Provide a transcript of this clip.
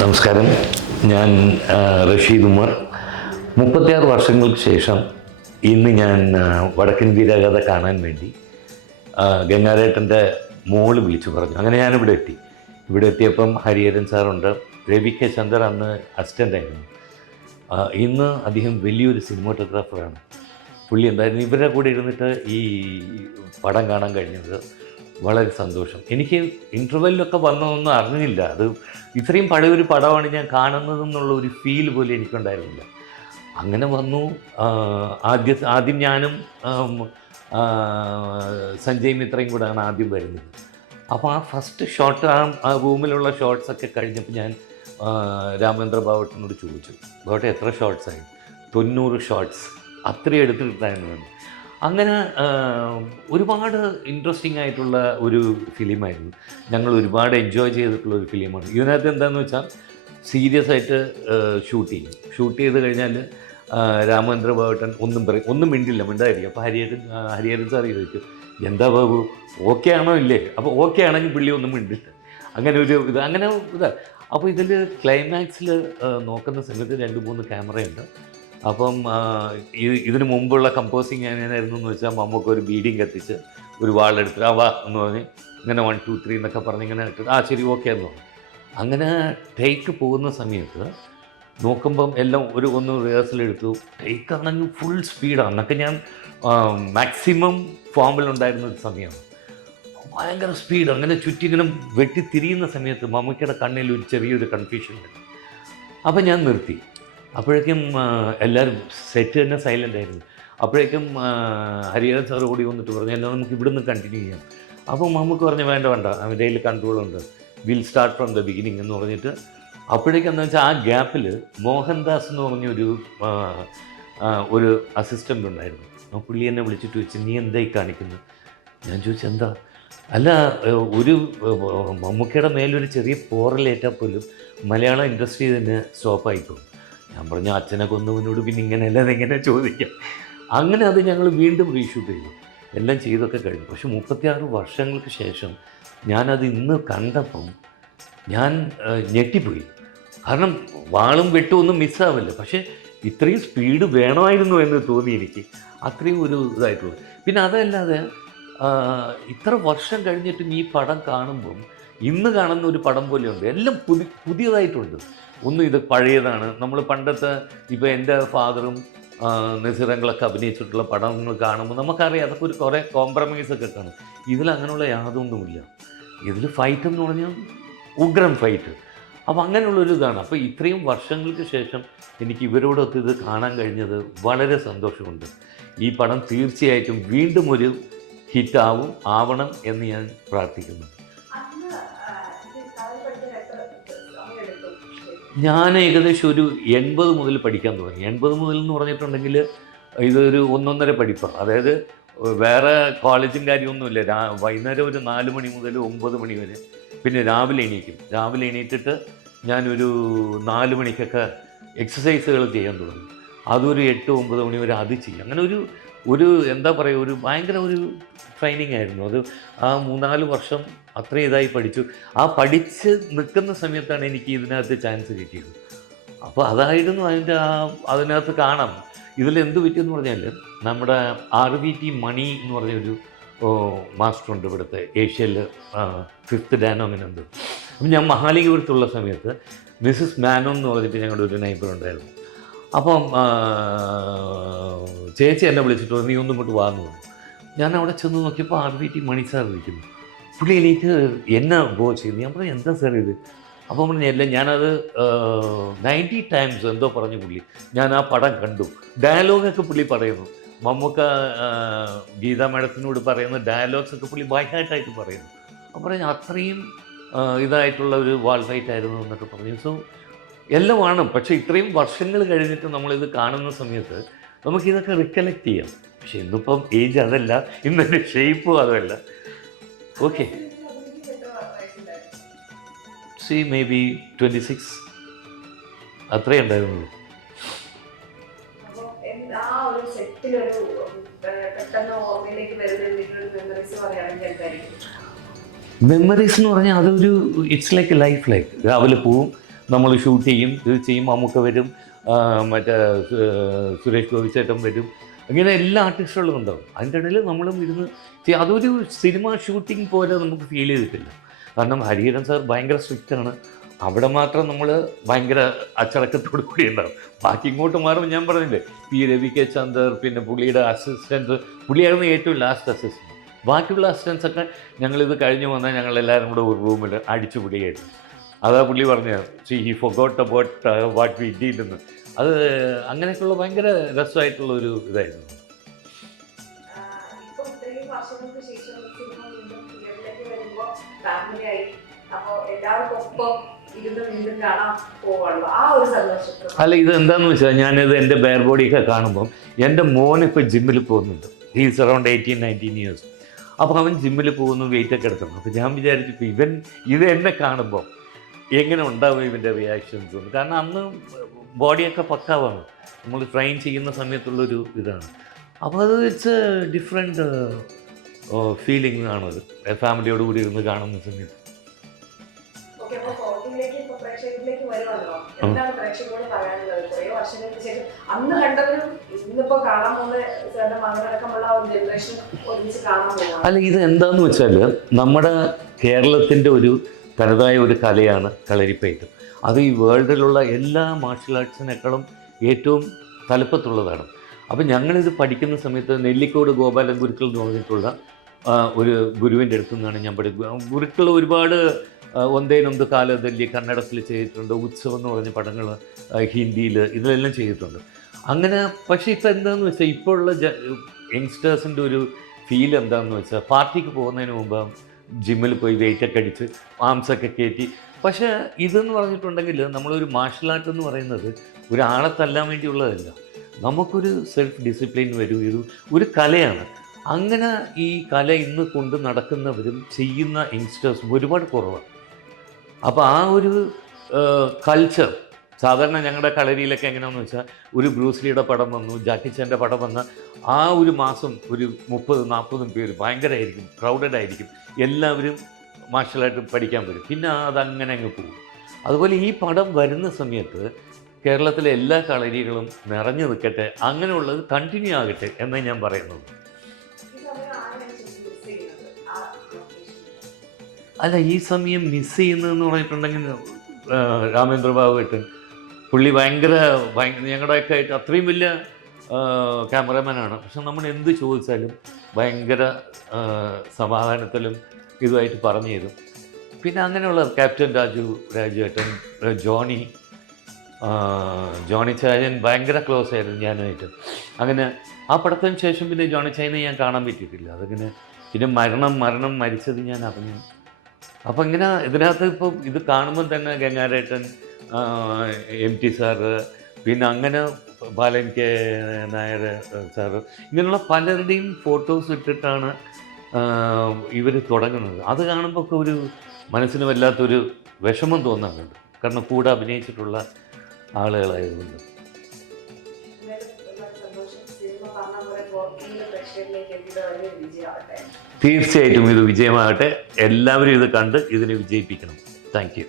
നമസ്കാരം. ഞാൻ റഷീദ് ഉമർ. 36 വർഷങ്ങൾക്ക് ശേഷം ഇന്ന് ഞാൻ വടക്കൻ വീരഗാഥ കാണാൻ വേണ്ടി ഗംഗാരേട്ടൻ്റെ മോള് വിളിച്ചു പറഞ്ഞു. അങ്ങനെ ഞാനിവിടെ എത്തി. ഇവിടെ എത്തിയപ്പം ഹരിഹരൻ സാറുണ്ട്, രവി കെ ചന്ദർ അന്ന് അസിസ്റ്റൻ്റായിരുന്നു. ഇന്ന് അദ്ദേഹം വലിയൊരു സിനിമാറ്റോഗ്രാഫറാണ്. പുള്ളി എന്തായിരുന്നു ഇവരുടെ കൂടെ ഇരുന്നിട്ട് ഈ പടം കാണാൻ കഴിഞ്ഞത് വളരെ സന്തോഷം. എനിക്ക് ഇൻ്റർവെല്ലൊക്കെ വന്നതൊന്നും അറിഞ്ഞില്ല. അത് ഇത്രയും പഴയൊരു പടമാണ് ഞാൻ കാണുന്നതെന്നുള്ള ഒരു ഫീൽ പോലും എനിക്കുണ്ടായിരുന്നില്ല. അങ്ങനെ വന്നു. ആദ്യം ഞാനും സഞ്ജയ് മിത്രയും കൂടെയാണ് ആദ്യം വരുന്നത്. അപ്പോൾ ആ ഫസ്റ്റ് ഷോട്ട്, ആ റൂമിലുള്ള ഷോട്ട്സൊക്കെ കഴിഞ്ഞപ്പോൾ ഞാൻ രാമേന്ദ്ര ബാവട്ടനോട് ചോദിച്ചു, ബാവട്ടെ എത്ര ഷോട്ട്സായി? 90 ഷോട്ട്സ് അത്രയും എടുത്തിട്ടുണ്ടായിരുന്നു. അങ്ങനെ ഒരുപാട് ഇൻട്രസ്റ്റിംഗ് ആയിട്ടുള്ള ഒരു ഫിലിമായിരുന്നു. ഞങ്ങൾ ഒരുപാട് എൻജോയ് ചെയ്തിട്ടുള്ള ഒരു ഫിലിമാണ്. ഇതിനകത്ത് എന്താണെന്ന് വെച്ചാൽ സീരിയസ് ആയിട്ട് ഷൂട്ട് ചെയ്ത് കഴിഞ്ഞാൽ രാമേന്ദ്ര ബാവട്ടൻ ഒന്നും മിണ്ടായിരിക്കും. അപ്പോൾ ഹരിഹരൻ സാർ ചോദിച്ചു, എന്താ ബാബു ഓക്കെ ആണോ ഇല്ലേ? അപ്പോൾ ഓക്കെ ആണെങ്കിൽ പുള്ളി ഒന്നും മിണ്ടില്ല. അങ്ങനെ ഇതാ. അപ്പോൾ ഇതിൽ ക്ലൈമാക്സിൽ നോക്കുന്ന സമയത്ത് 2-3 ക്യാമറയുണ്ട്. അപ്പം ഇതിന് മുമ്പുള്ള കമ്പോസിങ് എങ്ങനെയായിരുന്നു എന്ന് വെച്ചാൽ നമുക്കൊരു ബീഡിങ് കത്തിച്ച് ഒരു വാളെടുത്ത് എന്ന് പറഞ്ഞ് ഇങ്ങനെ 1 2 3 എന്നൊക്കെ പറഞ്ഞ് ഇങ്ങനെ ഇട്ടിട്ട് ശരി ഓക്കെ എന്ന് പറഞ്ഞു. അങ്ങനെ ടേക്ക് പോകുന്ന സമയത്ത് നോക്കുമ്പം എല്ലാം ഒന്ന് റിഹേഴ്സലെടുത്തു. ടേക്ക് ആണെങ്കിൽ ഫുൾ സ്പീഡാണ്. എന്നൊക്കെ ഞാൻ മാക്സിമം ഫോമിലുണ്ടായിരുന്ന ഒരു സമയമാണ്. ഭയങ്കര സ്പീഡ്. അങ്ങനെ ചുറ്റിങ്ങനെ വെട്ടിത്തിരിയുന്ന സമയത്ത് മമ്മൂക്കയുടെ കണ്ണിൽ ഒരു ചെറിയൊരു കൺഫ്യൂഷൻ ഉണ്ട്. അപ്പം ഞാൻ നിർത്തി. അപ്പോഴേക്കും എല്ലാവരും സെറ്റ് തന്നെ സൈലൻ്റ് ആയിരുന്നു. അപ്പോഴേക്കും ഹരിഹരൻ സാർ കൂടി വന്നിട്ട് പറഞ്ഞു, എന്നാൽ നമുക്ക് ഇവിടുന്ന് കണ്ടിന്യൂ ചെയ്യാം. അപ്പോൾ നമുക്ക് പറഞ്ഞു വേണ്ട അവൻ്റെ കയ്യിൽ കൺട്രോളുണ്ട്, will start from the beginning എന്ന് പറഞ്ഞിട്ട്. അപ്പോഴേക്കും എന്താ വെച്ചാൽ ആ ഗ്യാപ്പിൽ മോഹൻദാസ് എന്ന് പറഞ്ഞൊരു ഒരു അസിസ്റ്റൻ്റ് ഉണ്ടായിരുന്നു. ആ പുള്ളി എന്നെ വിളിച്ചിട്ട് ചോദിച്ചു, നീ എന്തായി കാണിക്കുന്നു? ഞാൻ ചോദിച്ചു എന്താ? അല്ല, ഒരു മമ്മൂക്കയുടെ മേലൊരു ചെറിയ പോറലേറ്റാൽ പോലും മലയാള ഇൻഡസ്ട്രി തന്നെ സ്റ്റോപ്പായിപ്പോകും. ഞാൻ പറഞ്ഞു, അച്ഛനെ കൊന്നവനോട് പിന്നെ ഇങ്ങനെയല്ല അതെങ്ങനെ ചോദിക്കാം. അങ്ങനെ അത് ഞങ്ങൾ വീണ്ടും റീഷൂട്ട് ചെയ്തു. എല്ലാം ചെയ്തൊക്കെ കഴിഞ്ഞു. പക്ഷെ 36 വർഷങ്ങൾക്ക് ശേഷം ഞാനത് ഇന്ന് കണ്ടപ്പം ഞാൻ ഞെട്ടിപ്പോയി. കാരണം വാളും വെട്ടും ഒന്നും മിസ്സാവില്ല. പക്ഷേ ഇത്രയും സ്പീഡ് വേണമായിരുന്നു എന്ന് തോന്നി എനിക്ക്. അത്രയും ഒരു ഇതായിട്ടുള്ളൂ. പിന്നെ അതല്ലാതെ ഇത്ര വർഷം കഴിഞ്ഞിട്ടും ഈ പടം കാണുമ്പം ഇന്ന് കാണുന്ന ഒരു പടം പോലെയുണ്ട്. എല്ലാം പുതിയതായിട്ടുണ്ട്. ഒന്നും ഇത് പഴയതാണ്. നമ്മൾ പണ്ടത്തെ ഇപ്പോൾ എൻ്റെ ഫാദറും നസീറങ്ങളൊക്കെ അഭിനയിച്ചിട്ടുള്ള പടങ്ങൾ കാണുമ്പോൾ നമുക്കറിയാം അതൊക്കെ ഒരു കുറേ കോംപ്രമൈസൊക്കെ കാണും. ഇതിലങ്ങനെയുള്ള യാതൊന്നുമില്ല. ഇതിൽ ഫൈറ്റ് എന്ന് പറഞ്ഞാൽ ഉഗ്രം ഫൈറ്റ്. അപ്പോൾ അങ്ങനെയുള്ളൊരു ഇതാണ്. അപ്പോൾ ഇത്രയും വർഷങ്ങൾക്ക് ശേഷം എനിക്ക് ഇവരോടൊത്ത് ഇത് കാണാൻ കഴിഞ്ഞത് വളരെ സന്തോഷമുണ്ട്. ഈ പടം തീർച്ചയായിട്ടും വീണ്ടും ഒരു ആവണം എന്ന് ഞാൻ പ്രാർത്ഥിക്കുന്നു. ഞാൻ ഏകദേശം ഒരു 80 മുതൽ പഠിക്കാൻ തുടങ്ങി. 80 മുതൽ എന്ന് പറഞ്ഞിട്ടുണ്ടെങ്കിൽ ഇതൊരു 1.5 പഠിപ്പാണ്. അതായത് വേറെ കോളേജും കാര്യമൊന്നുമില്ല. വൈകുന്നേരം ഒരു 4 മണി മുതൽ 9 മണി വരെ. പിന്നെ രാവിലെ എണീക്കും. രാവിലെ എണീറ്റിട്ട് ഞാനൊരു 4 മണിക്കൊക്കെ എക്സസൈസുകൾ ചെയ്യാൻ തുടങ്ങി. അതൊരു 8-9 മണി വരെ അത് ചെയ്യും. അങ്ങനെ ഒരു എന്താ പറയുക, ഒരു ഭയങ്കര ഒരു ട്രെയിനിങ് ആയിരുന്നു അത്. ആ 3-4 വർഷം അത്ര ഇതായി പഠിച്ചു. ആ പഠിച്ച് നിൽക്കുന്ന സമയത്താണ് എനിക്ക് ഇതിനകത്ത് ചാൻസ് കിട്ടിയത്. അപ്പോൾ അതായിരുന്നു അതിനകത്ത് കാണാം. ഇതിലെന്ത് പറ്റിയെന്ന് പറഞ്ഞാൽ നമ്മുടെ RVT മണി എന്ന് പറഞ്ഞൊരു മാസ്റ്ററുണ്ട് ഇവിടുത്തെ ഏഷ്യയിൽ, 5th ഡാനോ അങ്ങനെ ഉണ്ട്. അപ്പം ഞാൻ മഹാലിംഗപുരത്തുള്ള സമയത്ത് മിസ്സസ് മാനോ എന്ന് പറഞ്ഞിട്ട് ഞങ്ങളുടെ ഒരു നൈബർ ഉണ്ടായിരുന്നു. അപ്പം ചേച്ചി എന്നെ വിളിച്ചിട്ട് നീ ഒന്നും ഇങ്ങോട്ട് വാങ്ങുന്നു. ഞാൻ അവിടെ ചെന്ന് നോക്കിയപ്പോൾ RVT മണി സാർ ഇരിക്കുന്നു. പുള്ളി എനിക്ക് എന്നെ ചെയ്യുന്നു. ഞാൻ പറഞ്ഞു എന്താ സാർ ഇത്? അപ്പോൾ പറഞ്ഞല്ല, ഞാനത് 90 ടൈംസ് എന്തോ പറഞ്ഞു പുള്ളി. ഞാൻ ആ പടം കണ്ടു. ഡയലോഗൊക്കെ പുള്ളി പറയുന്നു. മമ്മൂക്ക ഗീതാ മാഡത്തിനോട് പറയുന്ന ഡയലോഗ്സൊക്കെ പുള്ളി ബൈഹാർട്ടായിട്ട് പറയുന്നു. അപ്പോൾ പറഞ്ഞു അത്രയും ഇതായിട്ടുള്ള ഒരു വാൾ ഫൈറ്റ് ആയിരുന്നു എന്നൊക്കെ പറഞ്ഞു. സോ എല്ലാമാണ്. പക്ഷേ ഇത്രയും വർഷങ്ങൾ കഴിഞ്ഞിട്ട് നമ്മളിത് കാണുന്ന സമയത്ത് നമുക്കിതൊക്കെ റിക്കലക്ട് ചെയ്യാം. പക്ഷെ ഇന്നിപ്പം ഏജ് അതല്ല, ഇന്നത്തെ ഷേപ്പും അതല്ല. ഓക്കെ, മേ ബി 26 അത്രേ ഉണ്ടായിരുന്നുള്ളൂ. മെമ്മറീസ് എന്ന് പറഞ്ഞാൽ അതൊരു ഇറ്റ്സ് ലൈക്ക് ലൈഫ്. രാവിലെ പോവും, നമ്മൾ ഷൂട്ട് ചെയ്യും, ഇത് ചെയ്യും, മമ്മൂക്ക വരും, മറ്റേ സുരേഷ് ഗോപി ചേട്ടൻ വരും, അങ്ങനെ എല്ലാ ആർട്ടിസ്റ്റുകളും ഉണ്ടാവും. അതിൻ്റെ ഇടയിൽ നമ്മളും ഇരുന്ന് ചെയ്യും. അതൊരു സിനിമ ഷൂട്ടിംഗ് പോലെ നമുക്ക് ഫീൽ ചെയ്തിട്ടില്ല. കാരണം ഹരിഹരൻ സാർ ഭയങ്കര സ്ട്രിക്റ്റാണ്. അവിടെ മാത്രം നമ്മൾ ഭയങ്കര അച്ചടക്കത്തോടു കൂടി ഉണ്ടാവും. ബാക്കി ഇങ്ങോട്ട് മാറുമ്പോൾ ഞാൻ പറഞ്ഞില്ലേ, പി രവി കെ ചന്ദർ, പിന്നെ പുള്ളിയുടെ അസിസ്റ്റൻറ്റ്, പുള്ളിയായിരുന്നു ഏറ്റവും ലാസ്റ്റ് അസിസ്റ്റൻറ്റ്. ബാക്കിയുള്ള അസിസ്റ്റൻസൊക്കെ ഞങ്ങളിത് കഴിഞ്ഞ് വന്നാൽ ഞങ്ങളെല്ലാവരും കൂടെ ഒരു റൂമിൽ അടിച്ചുപൊളിയായിരുന്നു. അതാ പുള്ളി പറഞ്ഞത്, he forgot about what we did എന്ന്. അത് അങ്ങനെയൊക്കെയുള്ള ഭയങ്കര രസമായിട്ടുള്ള ഒരു ഇതായിരുന്നു. അല്ല, ഇത് എന്താണെന്ന് വെച്ചാൽ ഞാനിത് എൻ്റെ ബെയർ ബോഡിയൊക്കെ കാണുമ്പം എൻ്റെ മോനിപ്പോൾ ജിമ്മിൽ പോകുന്നുണ്ട്. He's around 18-19 years. അപ്പോൾ അവൻ ജിമ്മിൽ പോകുന്നു, വെയിറ്റൊക്കെ എടുക്കണം. അപ്പോൾ ഞാൻ വിചാരിച്ചിപ്പോൾ ഇത് എന്നെ കാണുമ്പോൾ എങ്ങനെ ഉണ്ടാവും ഇവൻ്റെ റിയാക്ഷൻസ് എന്ന്. കാരണം അന്ന് ബോഡിയൊക്കെ പക്കാവാണ്, നമ്മൾ ട്രെയിൻ ചെയ്യുന്ന സമയത്തുള്ളൊരു ഇതാണ്. അപ്പോൾ അത് ഇറ്റ്സ് എ ഡിഫറെൻറ്റ് ഫീലിംഗ് ആണത്, ഫാമിലിയോട് കൂടി ഇരുന്ന് കാണുന്ന സമയത്ത്. അല്ല, ഇത് എന്താന്ന് വെച്ചാൽ നമ്മുടെ കേരളത്തിൻ്റെ ഒരു തനതായ ഒരു കലയാണ് കളരിപ്പയറ്റ്. അത് ഈ വേൾഡിലുള്ള എല്ലാ മാർഷൽ ആർട്സിനേക്കാളും ഏറ്റവും തലപ്പത്തുള്ളതാണ്. അപ്പം ഞങ്ങളിത് പഠിക്കുന്ന സമയത്ത് നെല്ലിക്കോട് ഗോപാലൻ ഗുരുക്കൾ എന്ന് പറഞ്ഞിട്ടുള്ള ഒരു ഗുരുവിൻ്റെ അടുത്തു നിന്നാണ് ഞാൻ പഠിക്കുന്നത്. ഗുരുക്കൾ ഒരുപാട് ഒന്നേനൊന്ന് കാലದಲ್ಲಿ കന്നഡത്തിൽ ചെയ്തിട്ടുണ്ട്, ഉത്സവം എന്ന് പറഞ്ഞ പടങ്ങൾ ഹിന്ദിയിൽ ഇതിലെല്ലാം ചെയ്തിട്ടുണ്ട്. അങ്ങനെ പക്ഷേ ഇപ്പോൾ എന്താണെന്ന് വെച്ചാൽ ഇപ്പോഴുള്ള യങ്സ്റ്റേഴ്സിൻ്റെ ഒരു ഫീൽ എന്താണെന്ന് വെച്ചാൽ പാർട്ടിക്ക് പോകുന്നതിന് മുമ്പ് ജിമ്മിൽ പോയി വെയിറ്റൊക്കെ അടിച്ച് ആംസൊക്കെ കയറ്റി. പക്ഷേ ഇതെന്ന് പറഞ്ഞിട്ടുണ്ടെങ്കിൽ നമ്മളൊരു മാർഷൽ ആർട്ട് എന്ന് പറയുന്നത് ഒരാളെ തല്ലാൻ വേണ്ടിയുള്ളതല്ല, നമുക്കൊരു സെൽഫ് ഡിസിപ്ലിൻ വരും. ഇത് ഒരു കലയാണ്. അങ്ങനെ ഈ കല ഇന്ന് കൊണ്ട് നടക്കുന്നവരും ചെയ്യുന്ന യങ്സ്റ്റേഴ്സും ഒരുപാട് കുറവാണ്. അപ്പോൾ ആ ഒരു കൾച്ചർ സാധാരണ ഞങ്ങളുടെ കളരിയിലൊക്കെ എങ്ങനെയാണെന്ന് വെച്ചാൽ, ഒരു ബ്രൂസ്ലിയുടെ പടം വന്നു, ജാക്കി ചാൻ്റെ പടം വന്ന ആ ഒരു മാസം ഒരു 30-40 പേര് ഭയങ്കരമായിരിക്കും, ക്രൗഡഡ് ആയിരിക്കും, എല്ലാവരും മാർഷൽ ആർട്ട് പഠിക്കാൻ വരും. പിന്നെ അതങ്ങനെ അങ്ങ് പോകും. അതുപോലെ ഈ പടം വരുന്ന സമയത്ത് കേരളത്തിലെ എല്ലാ കളരികളും നിറഞ്ഞു നിൽക്കട്ടെ, അങ്ങനെയുള്ളത് കണ്ടിന്യൂ ആകട്ടെ എന്നേ ഞാൻ പറയുന്നത്. അല്ല, ഈ സമയം മിസ് ചെയ്യുന്നതെന്ന് പറഞ്ഞിട്ടുണ്ടെങ്കിൽ രാമേന്ദ്ര ബാബുവേട്ടൻ, പുള്ളി ഭയങ്കര ഞങ്ങളുടെയൊക്കെ ആയിട്ട് അത്രയും വലിയ ക്യാമറമാനാണ്. പക്ഷെ നമ്മൾ എന്ത് ചോദിച്ചാലും ഭയങ്കര സമാധാനത്തിലും ഇതുമായിട്ട് പറഞ്ഞു തരും. പിന്നെ അങ്ങനെയുള്ള ക്യാപ്റ്റൻ രാജുവേട്ടൻ, ജോണി ചായൻ ഭയങ്കര ക്ലോസ് ആയിരുന്നു ഞാനായിട്ട്. അങ്ങനെ ആ പടത്തിന് ശേഷം പിന്നെ ജോണി ചായനെ ഞാൻ കാണാൻ പറ്റിയിട്ടില്ല. അതിങ്ങനെ പിന്നെ മരിച്ചത് ഞാൻ അറിഞ്ഞു. അപ്പം ഇങ്ങനെ ഇതിനകത്ത് ഇപ്പോൾ ഇത് കാണുമ്പോൾ തന്നെ ഗംഗാരേട്ടൻ, MT സാറ്, പിന്നെ അങ്ങനെ ബാലൻ കെ നായർ സാറ്, ഇങ്ങനെയുള്ള പലരുടെയും ഫോട്ടോസ് ഇട്ടിട്ടാണ് ഇവർ തുടങ്ങുന്നത്. അത് കാണുമ്പോൾ ഒക്കെ ഒരു മനസ്സിന് വല്ലാത്തൊരു വിഷമം തോന്നാറുണ്ട്. കാരണം കൂടെ അഭിനയിച്ചിട്ടുള്ള ആളുകളായതുകൊണ്ട്. തീർച്ചയായിട്ടും ഇത് വിജയമാകട്ടെ. എല്ലാവരും ഇത് കണ്ട് ഇതിനെ വിജയിപ്പിക്കണം. Thank you.